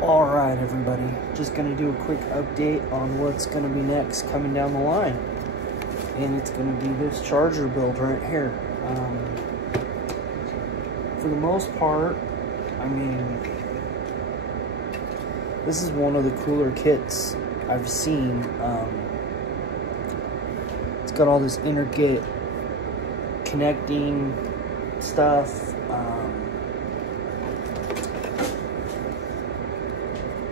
Alright everybody, just going to do a quick update on what's going to be next coming down the line. And it's going to be this Charger build right here. For the most part, I mean, this is one of the cooler kits I've seen. It's got all this intricate connecting stuff.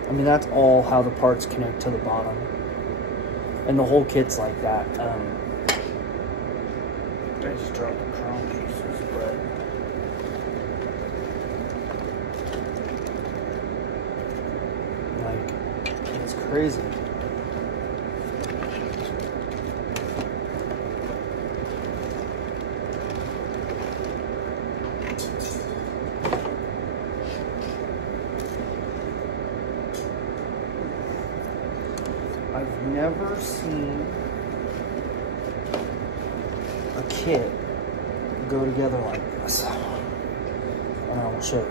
I mean, that's all how the parts connect to the bottom. And the whole kit's like that. I just dropped the chrome pieces, but like, it's crazy. I've never seen a kit go together like this, and I will show you.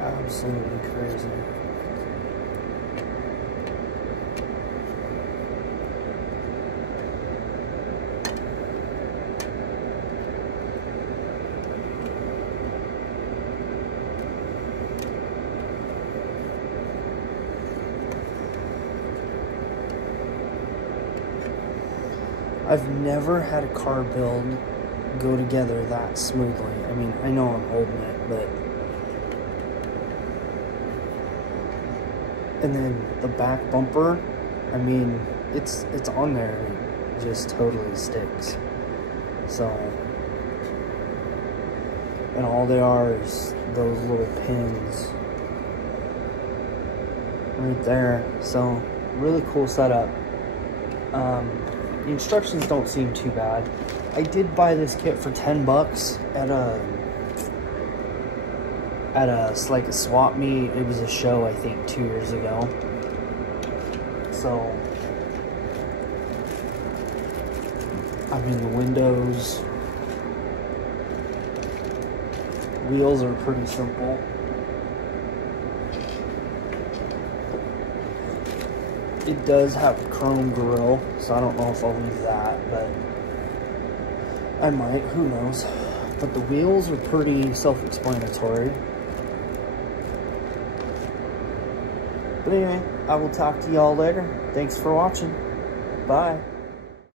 Absolutely crazy. I've never had a car build go together that smoothly. I mean, I know I'm holding it, but and then the back bumper, I mean, it's on there, it just totally sticks. So, and all they are is those little pins right there. So, really cool setup. The instructions don't seem too bad. I did buy this kit for 10 bucks at like a swap meet. It was a show, I think, 2 years ago. So, I mean, the windows, wheels are pretty simple. It does have a chrome grille, so I don't know if I'll leave that, but I might, who knows. But the wheels are pretty self-explanatory. But anyway, I will talk to y'all later. Thanks for watching. Bye.